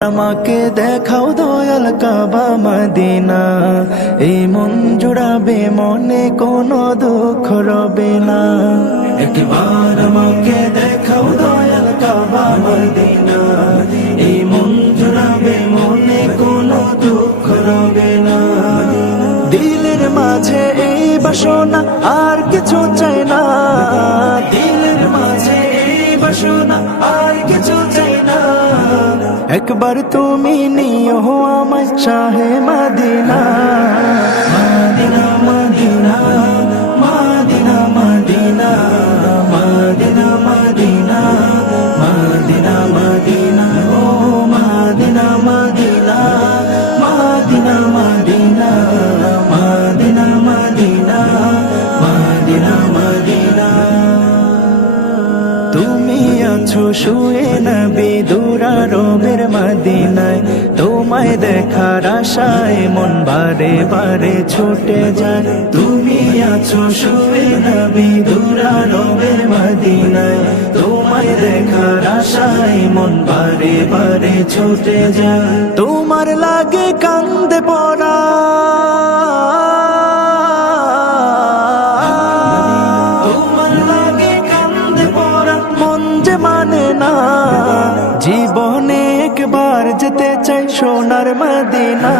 আমাকে দেখাও দয়াল কাবা মদিনা, এই মন জুড়াবে মনে কোনো দুঃখ রবে না। একবার আমাকে দেখাও দয়াল কাবা মদিনা, এই মন জুড়াবে মনে কোনো দুঃখ রবে না। দিলের মাঝে এই বাসনা আর কিছু চাই না, দিলের মাঝে এই বাসনা আর কিছু চাই না। একবার তুমি নিও আমায় শাহে Madina, Madina Madina Madina Madina Madina Madina Madina Madina ও Madina Madina Madina Madina Madina Madina Madina Madina. তুমি আছো শুয়ে নবী দুরারবের মদিনায়, তোমায় দেখার আশায় মন বারে বারে ছুটে যায়। তুমি আছো শুয়ে নবী দুরারবের মদিনায়, তোমায় দেখার আশায় মন বারে বারে ছুটে যায়। তোমার লাগে কান্দে পড়া, মানে না জীবনে একবার যেতে চাই সোনার মদিনা।